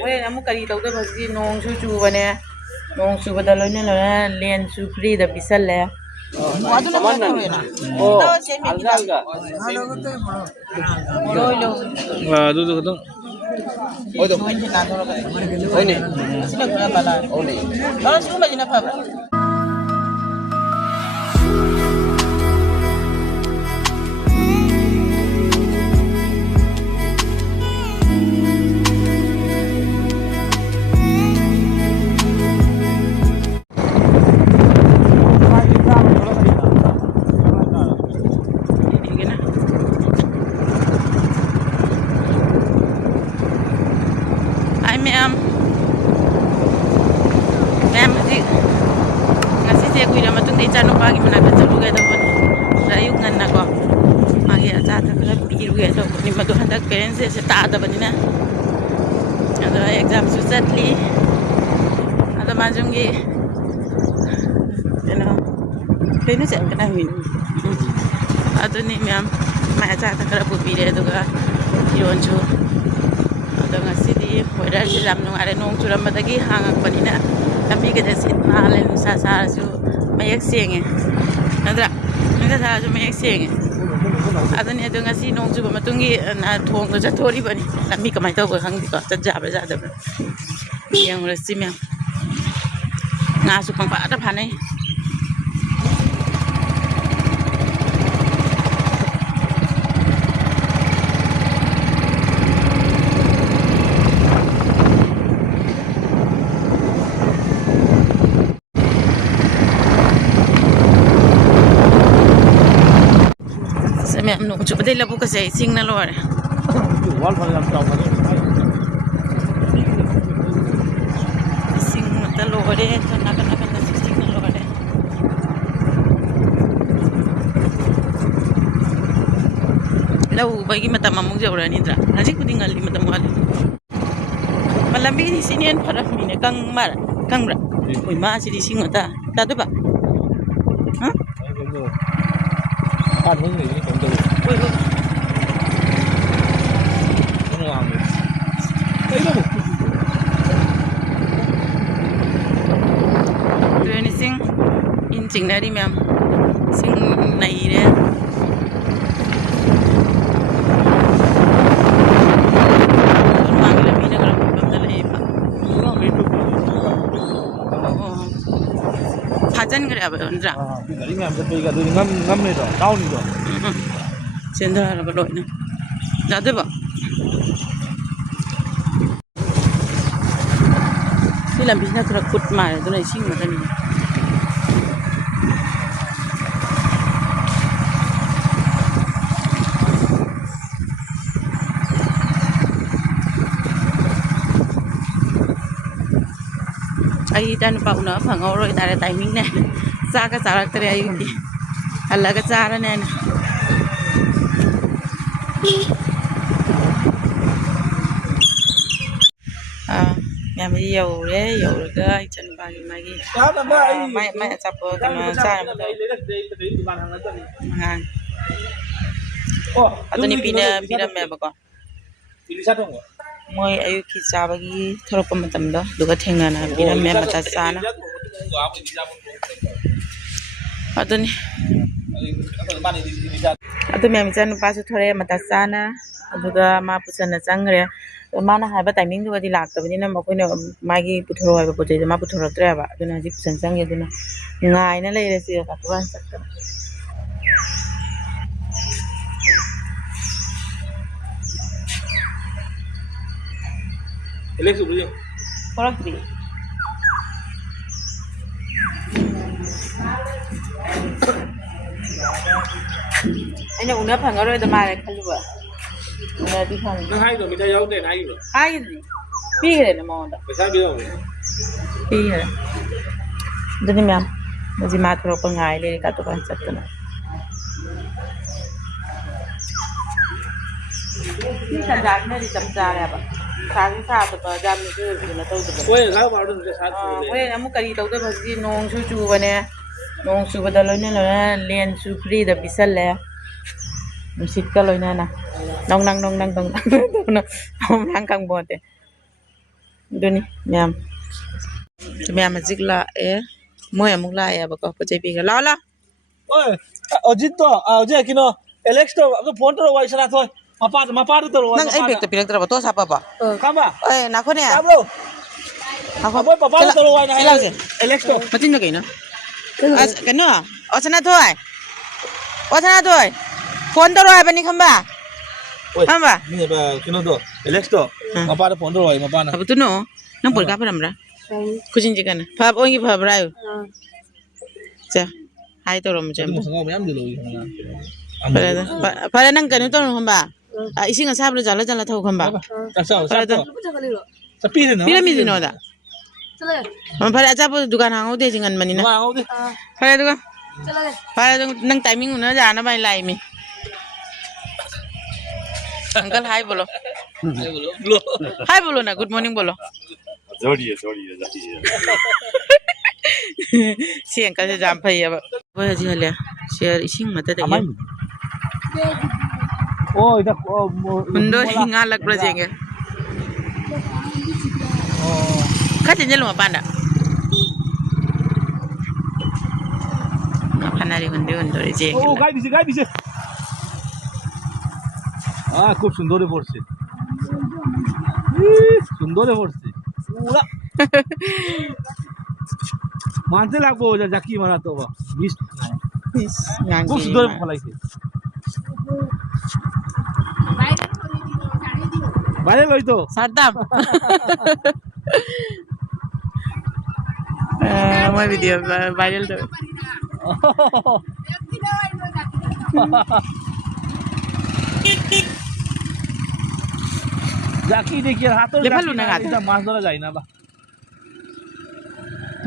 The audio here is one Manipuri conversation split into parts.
ꯍꯣꯔꯦꯟ ꯑꯃꯨꯛ ꯀꯔꯤ ꯇꯧꯗꯣꯏꯕ ꯍꯧꯖꯤꯛꯇꯤ ꯅꯣꯡꯁꯨ ꯆꯨꯕꯅꯦ ꯅꯣꯡ ꯆꯨꯕꯗ ꯂꯣꯏꯅ ꯂꯦꯟꯁꯨ ꯐ꯭ꯔꯤꯗ ꯄꯤꯁꯜꯂꯦ ꯑꯗꯨꯅ ꯈꯔ ꯊꯧꯔꯦꯅ ꯑꯗꯨꯗꯣ ꯈꯤꯇꯪ ꯁꯤꯅ ꯈꯔ ꯕꯂꯥ ꯁꯤꯒꯨꯝꯕꯁꯤꯅ ꯐꯕ꯭ꯔꯥ ꯏꯆꯥꯅꯨꯄꯥꯒꯤ ꯃꯅꯥꯛꯇ ꯆꯠꯂꯨꯒꯦ ꯇꯧꯕꯅꯤ ꯑꯌꯨꯛ ꯉꯟꯅꯀꯣ ꯃꯥꯒꯤ ꯑꯆꯥ ꯑꯊꯛ ꯈꯔ ꯄꯤꯔꯨꯒꯦ ꯇꯧꯕꯅꯤ ꯃꯗꯨ ꯍꯟꯗꯛ ꯄꯦꯔꯦꯟꯁ ꯗꯦꯁꯦ ꯇꯥꯗꯕꯅꯤꯅ ꯑꯗꯣ ꯑꯦꯛꯖꯥꯝꯁꯨ ꯆꯠꯂꯤ ꯑꯗꯣ ꯃꯥꯖꯨꯝꯒꯤ ꯀꯩꯅꯣ ꯆꯠꯀꯅ ꯑꯗꯨꯅꯤ ꯃꯌꯥꯝ ꯃꯥꯏ ꯑꯆꯥ ꯑꯊꯛ ꯈꯔ ꯄꯨꯕꯤꯔꯦ ꯑꯗꯨꯒ ꯐꯤꯔꯣꯟꯁꯨ ꯑꯗꯣ ꯉꯁꯤꯗꯤ ꯋꯦꯗꯔꯁꯤ ꯌꯥꯝ ꯅꯨꯡꯉꯥꯏꯔꯦ ꯅꯣꯡ ꯆꯨꯔꯝꯕꯗꯒꯤ ꯍꯥꯡꯉꯛꯄꯅꯤꯅ ꯂꯝꯕꯤꯒꯗ ꯁꯤꯠ ꯅꯥꯜꯂꯦ ꯅꯨꯡꯁꯥ ꯁꯥꯔꯁꯨ ꯃꯌꯦꯛ ꯁꯦꯡꯉꯦ ꯅꯠꯇ꯭ꯔꯥ ꯅꯨꯡꯁꯥ ꯁꯥꯔꯁꯨ ꯃꯌꯦꯛ ꯁꯦꯡꯉꯦ ꯑꯗꯨꯅꯤ ꯑꯗꯣ ꯉꯁꯤ ꯅꯣꯡ ꯆꯨꯕ ꯃꯇꯨꯡꯒꯤ ꯊꯣꯡꯗꯣ ꯆꯠꯊꯣꯔꯤꯕꯅꯤ ꯂꯝꯕꯤ ꯀꯃꯥꯏꯅ ꯇꯧꯕ ꯈꯪꯗꯦꯀꯣ ꯆꯠ ꯌꯥꯕ꯭ꯔꯥ ꯌꯥꯗꯕ꯭ꯔꯥ ꯌꯦꯡꯉꯨꯔꯁꯤ ꯃꯌꯥꯝ ꯉꯥꯁꯨ ꯄꯪꯐꯥꯗ ꯐꯥꯅꯩ ꯃꯌꯥꯝ ꯅꯣꯡ ꯆꯨꯕꯗꯩ ꯂꯧꯕꯨꯛꯀꯁꯦ ꯏꯁꯤꯡꯅ ꯂꯣꯏꯔꯦ ꯏꯁꯤꯡꯅꯇ ꯂꯣꯏꯔꯦ ꯅꯥꯀꯟ ꯅꯥꯀꯟꯗꯁꯨ ꯏꯁꯤꯡꯅ ꯂꯣꯏꯔꯦ ꯂꯧ ꯎꯕꯒꯤ ꯃꯇꯝ ꯑꯃꯨꯛ ꯌꯧꯔꯛꯑꯅꯤꯗ꯭ꯔꯥ ꯍꯧꯖꯤꯛꯄꯨꯗꯤ ꯉꯜꯂꯤ ꯃꯇꯝ ꯋꯥꯠꯂꯤ ꯂꯝꯕꯤꯗꯤ ꯁꯤꯅ ꯍꯦꯟꯅ ꯐꯔꯝꯃꯤꯅꯦ ꯀꯪꯕ꯭ꯔꯥ ꯑꯩꯈꯣꯏ ꯃꯥꯁꯤꯗꯤ ꯏꯁꯤꯡ ꯉꯇ ꯇꯥꯗꯣꯏꯕ ꯇꯨꯔꯦꯟ ꯏꯁꯤꯡ ꯏꯟ ꯆꯤꯡꯅꯔꯤ ꯃꯌꯥꯝ ꯏꯁꯤꯡ ꯅꯩꯔꯦ फाजनग्रेब नद्रा चेंधरग लोइना जादेबा ꯁꯤ ꯂꯝꯕꯤꯁꯤꯅ ꯈꯔ ꯀꯨꯠ ꯃꯥꯜꯂꯦ ꯑꯗꯨꯅ ꯏꯁꯤꯡ ꯉꯥꯛꯇꯅꯤ ꯑꯩ ꯏꯆꯥꯅꯨꯄꯥ ꯎꯅꯕ ꯐꯪꯍꯧꯔꯣꯏ ꯇꯥꯔꯦ ꯇꯥꯏꯃꯤꯡꯅꯦ ꯆꯥꯛꯒ ꯆꯥꯔꯛꯇ꯭ꯔꯦ ꯑꯌꯨꯛꯀꯤ ꯍꯜꯂꯒ ꯆꯥꯔꯅꯦꯅ ꯌꯥꯝꯅ ꯌꯧꯔꯦ ꯌꯧꯔꯒ ꯏꯆꯥꯅꯨꯄꯥꯒꯤ ꯃꯥꯒꯤ ꯑꯆꯥꯄꯣꯠ ꯀꯩꯅꯣ ꯆꯥꯅꯕꯗꯣ ꯑꯗꯨꯅꯤ ꯄꯤꯔꯝꯃꯦꯕꯀꯣ ꯃꯣꯏ ꯑꯌꯨꯛꯀꯤ ꯆꯥꯕꯒꯤ ꯊꯣꯔꯛꯄ ꯃꯇꯝꯗꯣ ꯑꯗꯨꯒ ꯊꯦꯡꯅꯅ ꯄꯤꯔꯝꯃꯦ ꯃꯇꯥ ꯆꯥꯅ ꯑꯗꯨꯅꯤ ꯑꯗꯨ ꯃꯌꯥꯝ ꯏꯆꯥꯅꯨꯄꯥꯁꯨ ꯊꯣꯔꯛꯑꯦ ꯃꯇꯥ ꯆꯥꯅ ꯑꯗꯨꯒ ꯃꯥ ꯄꯨꯁꯟꯅ ꯆꯪꯈ꯭ꯔꯦ ꯃꯥꯅ ꯍꯥꯏꯕ ꯇꯥꯏꯃꯤꯡꯗꯨꯒꯗꯤ ꯂꯥꯛꯇꯕꯅꯤꯅ ꯃꯈꯣꯏꯅ ꯃꯥꯒꯤ ꯄꯨꯊꯣꯔꯛꯑꯣ ꯍꯥꯏꯕ ꯄꯣꯠ ꯆꯩꯗꯣ ꯃꯥ ꯄꯨꯊꯣꯔꯛꯇ꯭ꯔꯦꯕ ꯑꯗꯨꯅ ꯍꯧꯖꯤꯛ ꯄꯨꯁꯟ ꯆꯪꯉꯦ ꯑꯗꯨꯅ ꯉꯥꯏꯅ ꯂꯩꯔꯁꯤ ꯀꯥꯇꯨꯀꯥꯟ ꯆꯠꯇꯅ ꯊꯣꯔꯛꯇ꯭ꯔꯤ ꯑꯩꯅ ꯎꯅ ꯐꯪꯉꯔꯣꯏꯗ ꯃꯥꯜꯂꯦ ꯈꯜꯂꯨꯕ ꯎꯅꯗꯤ ꯐꯪꯉꯦ ꯅꯪ ꯍꯥꯏꯗꯣ ꯃꯤꯊꯥꯏ ꯌꯥꯎꯗꯦꯅ ꯍꯥꯏꯈꯤꯕ꯭ꯔꯣ ꯍꯥꯏꯈꯤꯗꯨꯗꯤ ꯄꯤꯈ꯭ꯔꯦꯅ ꯃꯉꯣꯟꯗ ꯄꯩꯁꯥ ꯄꯤꯈ꯭ꯔꯦ ꯑꯗꯨꯅꯤ ꯃꯌꯥꯝ ꯍꯧꯖꯤꯛ ꯃꯥ ꯊꯣꯔꯛꯄ ꯉꯥꯏ ꯂꯩꯔꯦ ꯀꯥꯇꯨꯀꯥꯟ ꯆꯠꯇꯅ ꯁꯤ ꯇꯟꯖꯥꯁꯤꯅꯗꯤ ꯆꯞ ꯆꯥꯔꯦꯕ ꯅꯨꯡꯁꯥꯁꯨ ꯁꯥꯗꯕ ꯌꯥꯝꯅꯁꯨ ꯀꯩꯅꯣ ꯇꯧꯗꯕ ꯍꯣꯔꯦꯟ ꯑꯃꯨꯛ ꯀꯔꯤ ꯇꯧꯗꯣꯏꯕ ꯍꯧꯖꯤꯛꯇꯤ ꯅꯣꯡꯁꯨ ꯆꯨꯕꯅꯦ ꯅꯣꯡ ꯆꯨꯕꯗ ꯂꯣꯏꯅ ꯂꯦꯟꯁꯨ ꯐ꯭ꯔꯤꯗ ꯄꯤꯁꯜꯂꯦ ꯅꯨꯡꯁꯤꯠꯀ ꯂꯣꯏꯅꯅ nong nang nong nang nong nong nang kang bote duni ma'am ma'am majik la moi amuk la ba ko pachai pi ga la Oi, Ajit to, Ajay kino, Alex to, aku phone to wai sana thôi. Mapa to wai. nang ai bek to pilak tra ba to sa pa ba Kamba. eh na ko ne Kablo. ako Aboy papa to wai na. Alex to. matin ba kaino as kano osana thoi osana thoi phone to roi ba ni khamba khamba Ni ba kino to, Alex to. Mapa to phone to wai mapa na. abu tu no nang pol ka pa ramra kucing jikan pa ongi pa bra cha hai to rom jam Musang mayam dulu. para nang kanu to khamba ising asab lo jala jala thau khamba Kasau, kasau. Tapi ni na. pyramid no da para acha po dukan hangau de jingan mani na Mau deh. para dukan para nang timing na jana bai lai mi uncle hi बोलो हाय बोलो ना गुड मॉर्निंग बोलो जोड़िए सी अंकल से जाम फई अब वो हजी हले शेयर इसिंग मत दे Oh, ita मुंडो हिंगा लग प्र जेंगे खाते जेलो पांडा खानारी हुंदे हुंदो रे जेंगे Oh, guy bisa. খুব সুন্দরে পড়ছে সুন্দরে পড়ছে পুরা মানতে লাগবো জাকি মারা তো মিস খুব সুন্দর ফলাইছে বাইরে লই তো sartam my video viral to Zaki দেখি হাতের Le phalu na nga এটা মাছ ধরা যায় না বা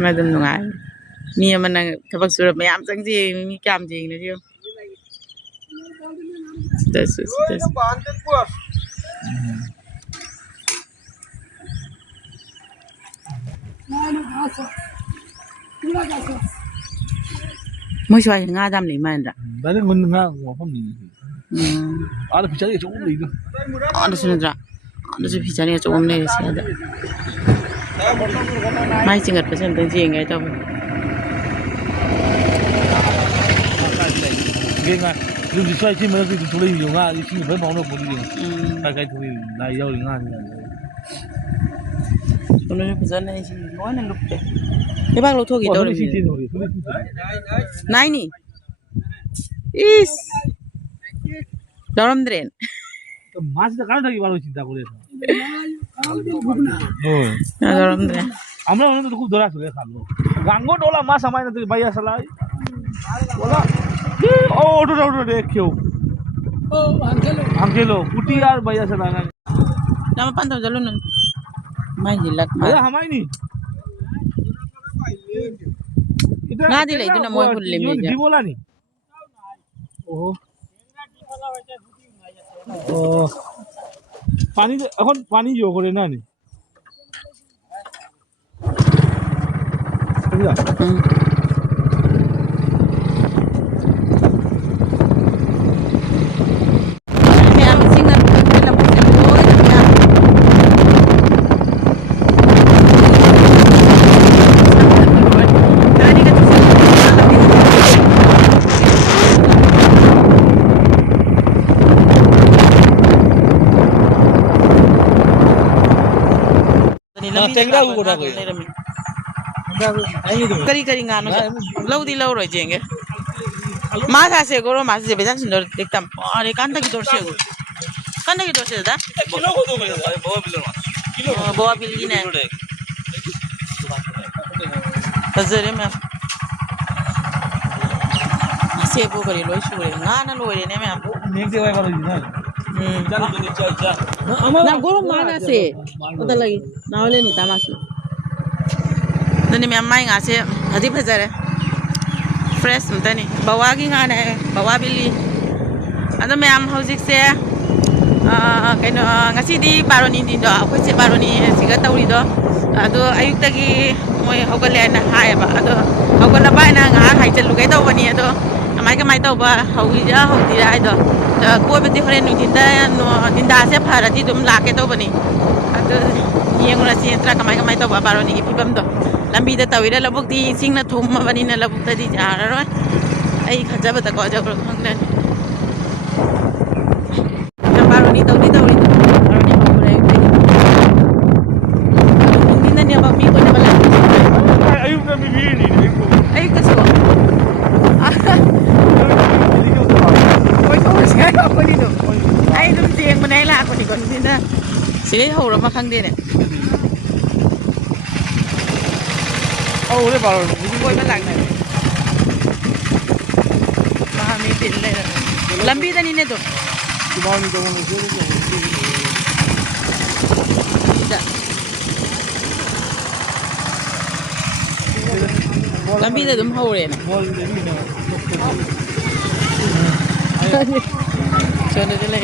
madam nungai mi man nang thabak surap mayam sang ji mi kam jing na jiu das moi shwa nga dam le man da 나는 근데 나 와пом니 아나 비자리가 조금 더 이거 ada sunadra ada su bicara cho om ne si ada mai singat pesan tang jing ai to 이게 가 요즘 수학 팀은 그 둘이 용아 이 친구 별 마음으로 보리게 다가 둘이 나 이거 용아 아니야 Kalau ni pesan ni sih, mana nak lupa? Ni bang lu tu gitu 어 orang 둘이 ni. 시티 놀이 둘이 Nai ni, is, dalam drain. 또 마스터 가르다기 바로 진짜 그래서 Dalam drain. আমরা ওখানে তো খুব ধরা চলে খালো গাঙ্গো ডোলা মাছ আমায় না তুই ভাইয়া সালাই ওলা ও ওটো দেখো ও আঙ্কেলো কুটি আর ভাইয়া সালাই না Nama pantau jalan ni. Mai jilak আরে mah. হামাই নি না দিলে এটা না মই বললে মেজা ডিমোলা নি ও ও পানি এখন পানি জো করে না নি বুঝলা Ni am singat dalam pasal tu ya. Tadi kata टेंगरा को कोटा कोई kari kari ngano lau di lau roi jenge mas ase goro mas je bejan sundor dektam are kanta ki dorse go kanta ki dorse da kilo को दो मेरे भाई बाबा बिलर मार kilo bawa pilgi na hazare me ase bo kari loi shure ngana loi re ne me नेक दे भाई बाबा जी ना चल चल चल na goro mana se oda lagi na ole ni tamasu nani me mai ngase hadi phajare fresh mtani bawa gi ngana bawa bili ado me am hojik se kaino ngasi di baroni din do akoi se baroni siga tauri do ado ayuk tagi moi hogale na hai ba ado hogala ba na nga hai chalu kai do bani ado amai ka mai do ba hogi ja hogi ja do कोई बदी हरें निंदा से फारती तुम लाके तो बनी येंगुरासी नत्रा कमाय कमाय तो बारोनी की फिबम तो लंबी दा तविरा लबुक दी सिंग ना थुम बनी ना लबुक दी जाररोय आई खजब त को जब खंगने बारोनी तो बारोनी होरे दिन ने अब मी को ने बला ayub na bibili ni ko ay kaso oy ko siya ako dito ay dum jeng manay la ako ni kon din na sila horo makhang din eh oh le baro koy ba lang na mahami din le lambi da ni ne to dumani to mo lambi da dum hore na bol de ni na chone de le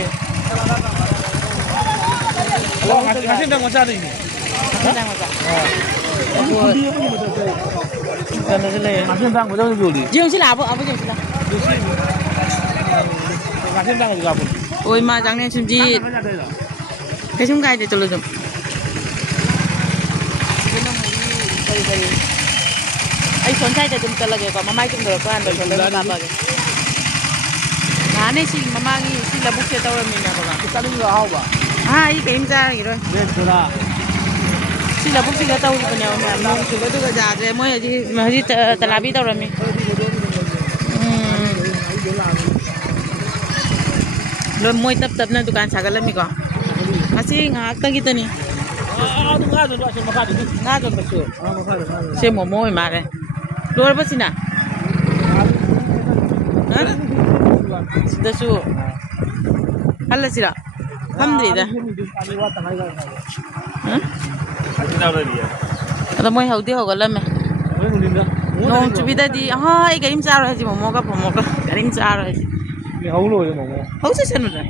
oh ngasin dah masa ni Sendang masak. Chone de le ngasin dah mo joli jeng sila apa jeng sila ngasin dah juga pun oi ma jang ne chumji ke chum kai de tolo dum ai son sai de dum talage ko mamai tum do ko an do son da baba ge ane si mama gi si labu se taw mi na ba kita ni ga hau ba ha ai ke im ja gi ro le thora si labu si ga taw ko ne ma mo su ga du ga ja de mo ji ma ji talabi taw mi lo moi tap tap na dukan sa ga la mi ko asi nga ta gi tani ah tu ga do asin maka di nga do ba su ah maka se mo mo ma re lor ba sina ha sida su hala sira hamdri da ada moi haudi ho gala me nong chu bida di ha ai ga im cha ro ji mo mo ka garing cha ro ji ni hau lo mo mo hau se sanu da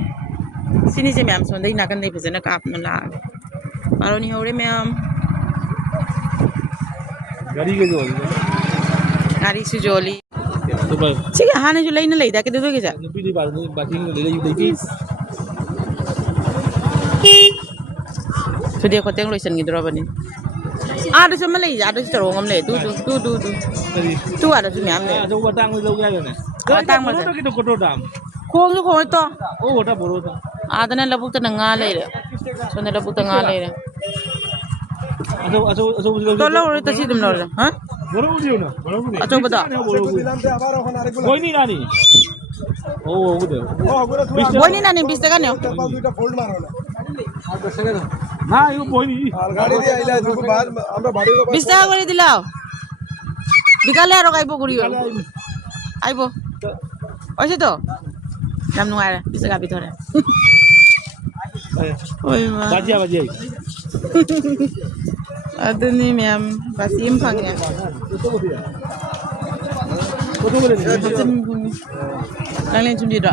sini se myam son dai na kan dai phajana ka apna la aro ni hore myam gari ke joli gari su joli to ba siga hane ju laina leida ke do ke ja ni pili ba ni ba king le le di su dia ko teng loisan gi dro bani ada su ma lei ja ada su tro ngam le tu tadi tu ada su myam le ada ba tang lo ga ne tang ma to ki to ko dam khong ju khoi to oh ota boro ta adana labuk ta nga le re so ne labuk ta nga le re aso to lo re ta si dum lo ha boro udio na boro udio acho bata koi ni nani oh udio boy ni nani 20 টাকা নেও দুইটা ফোল্ড মারো না না ইউ বই নি আর গাড়ি দিয়ে আইলা দুপুর বাদ আমরা বাড়ির 20 টাকা করে দিলাও বিকালে আর গাইবো ঘুরিও আইবো ওইছে তো নাম নুয়ার 20 টাকা ভিতরে ওই মা বাজিয়া aduni myam basim phangya কত করে নি langlen chumji da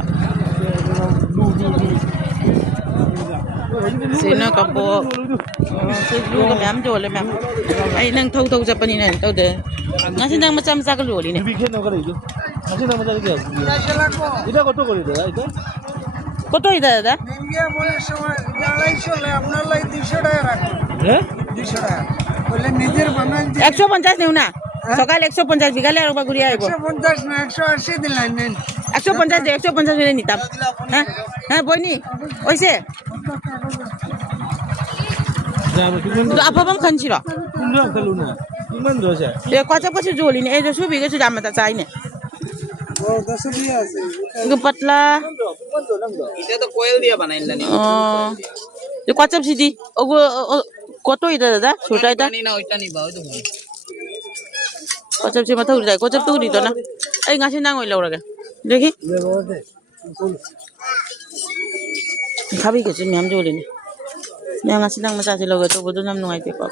sina ka po se lu ka myam jo le myam ai nang thau thau japani na tau de ngasin nang macam macam ka loli ne বিখে ন করে দিও আছে না মজা দিও এটা কত করে দাদা এটা কত ida dada ইন্ডিয়া বলে সময় 250 লে আপনার লাই 200 টাকা রাখুন হ্যাঁ 200 টাকা বলে নিজের বানান 150 নেও না সকাল 150 বিকালে আর ঘুরি আইব 150 না 180 দিলেন নেন 150 150 করে নিতাম হ্যাঁ হ্যাঁ বইনি ওইছে যাবে কি কোন তো আপাবাম খানছিরা কোন রকম খেলু না কিমান দছে এ কচা কচি জলি ne এজো সুবি গেছে জামাতা চাই ne ও 10 দিয়ে আছে itu patla এটা তো কোয়েল দিয়ে বানাইলা নি oh itu kocap sidi ogo koto ida dada suta ida না ওইটা নি বাও তো kocap si mata udah kocap tuh di na ay ngasih nang oi laura ga dekhi khabi ke si myam joli ni yang ngasih nang masa si logo to bodo nam nungai te pa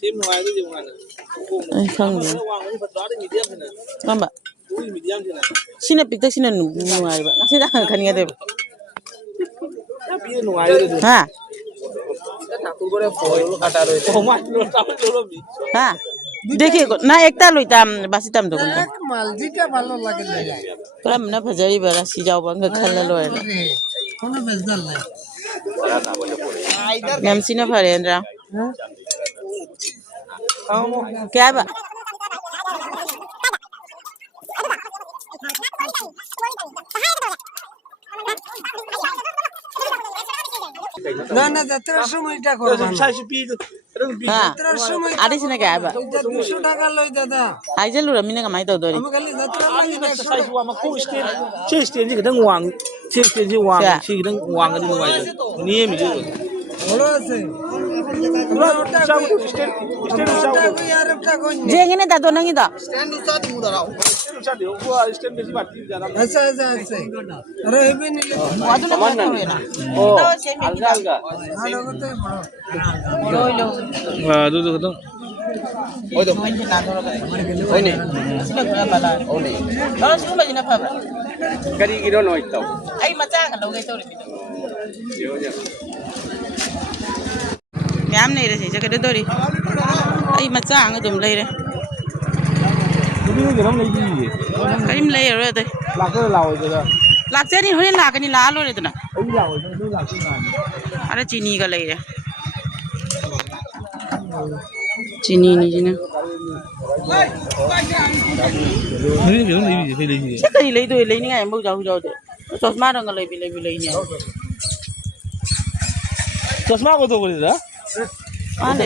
tim nuai di mana ay sang ni wang ni patwa di medium na ngamba ui medium na sina pikta sina nungai ba ngasih nang kan ga de tapi nuai di ha ঠাকুর করে ফল কাটা রয়েছে ও মা লো তাপ লো মি ha देखिए ना एकता लोइता बासी तम दो এক মাল যেটা ভালো লাগে লই যায় कलम ना फजरी बरा सी जाओ बंग खल्ला लोय কোনো বেজদার নাই मैम सी ना फरेंद्रा क्या बा না না যাত্রার সময়টা করব साइज पी हाँ যাত্রার সময় आदि से ना क्या बा 200 টাকা লই দাদা आई जल लुरा मिने कमाई तो दोरी আমি খালি যাত্রা লাগি না साइज वा मा को स्टेन चे स्टेन जी गदंग वांग चे स्टेन जी वांग ची गदंग वांग गदि नुवाई निये मि जो ভালো আছে ओटा स्टेन स्टेन ওটা কই আর একটা কই जेंगे ने दादो नंगी दा स्टेन उसा दे वो स्टेन बेसी बाती ज्यादा আচ্ছা আচ্ছা আচ্ছা আরে হেবে নিলে वादो ना ना ओ अलगा अलगा ভালো করতে বড় लोय लो हां दो गदंग ओय दो ओय ने सिना कुरा बाला ओले और सिना बजिना फाबा करी गिरो नोय तो आई मचा का लोगे तो रे मैम नहीं रही जगह दोरी आई मचा अंग तुम ले रे दुबी के हम ले दी करीम ले रे दे लाके लाओ जरा लागते नहीं होने लागनी ला लो रे तना ओई लाओ तो लाके ना अरे चीनी का ले रे चीनी नहीं जी ना नहीं के हम ले दी से करी ले दो ले नहीं आए बहु जाओ जाओ दे चश्मा रंग ले भी नहीं चश्मा को तो करे दा आ ले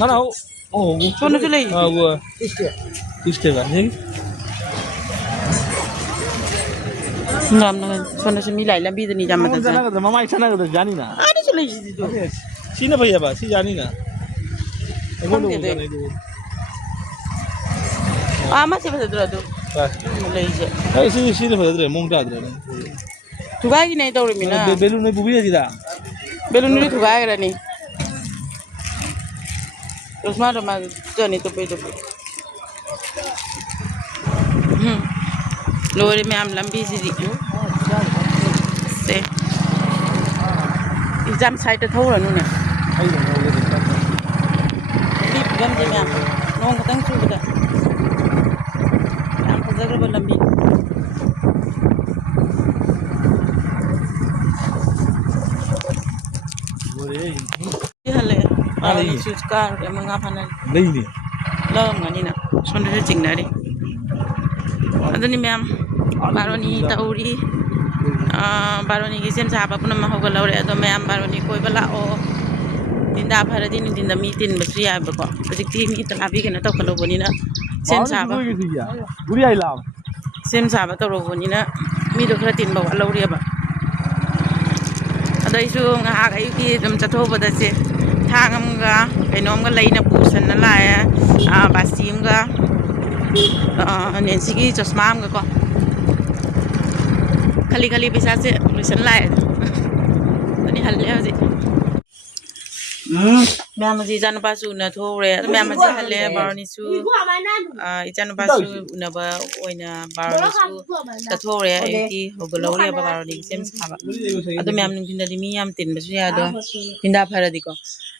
ना ना ओ सोने से ले हां वो इस्टे का नहीं नाम ना सोने से मिलाई लंबी तो नहीं जम मत जाना का मामा इच्छा ना का जानी ना अरे चले जी दो सी ना भैया बा सी जानी ना कौन दे दे आमा से बता दो ले जे ए सी ना भैया मोंगटा दे तुगाई की नहीं दौड़ी मिना बेलू ने बुबी है जीदा बेलू नहीं तुगाई रहा नहीं चश्मा तो मैं जानी तो पे लोरी में हम लंबी सी से एग्जाम साइट थोड़ा रहा नूने बीप गम जी में नोंग कतंग चुबदा हम फजर को लंबी Ali suka ke mga panel नहीं नहीं lom ngani na sonde se jingnari adani ma'am baroni tauri baroni ki sem saba puna ma hoga lawre ado ma'am baroni koi bala o dinda bharadi ni dinda mi tin basri ya ba ko project mi ta labi kana to khalo boni na sem saba बुरी आई लाम sem saba to ro boni na mi do khara tin ba wa lawre ba adai su nga ha ai ki dum cha tho ba da se thangam ga kainom ga leina pusan na la ya basim ga nensi ki chasma am ga ko khali khali bisa se pusan la ya ani hal le ji ma'am ji जान पासु न थोरे मैम जी हले बारनी सु इजान पासु न बा ओइना बारनी सु त थोरे एती होगलौरे बा बारनी सेम साबा अदो मैम निन दि मी याम तिन बसु या दो तिनदा फरदि को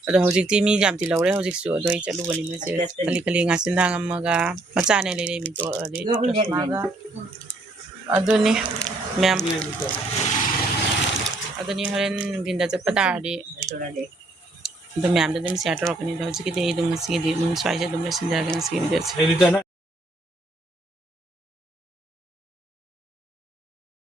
अदो हौजिक ति मी जाम ति लौरे हौजिक सु अदो चलु बनि मे से खली खली ngasin दा ngमगा मचा ने ले मी तो अदे मागा अदो नि मैम अदो नि हरेन दिनदा चपतारदि तो मैम तो शेयर तौरकनी हजिक दम स्वाई से लेसन जगह हेलिटा ना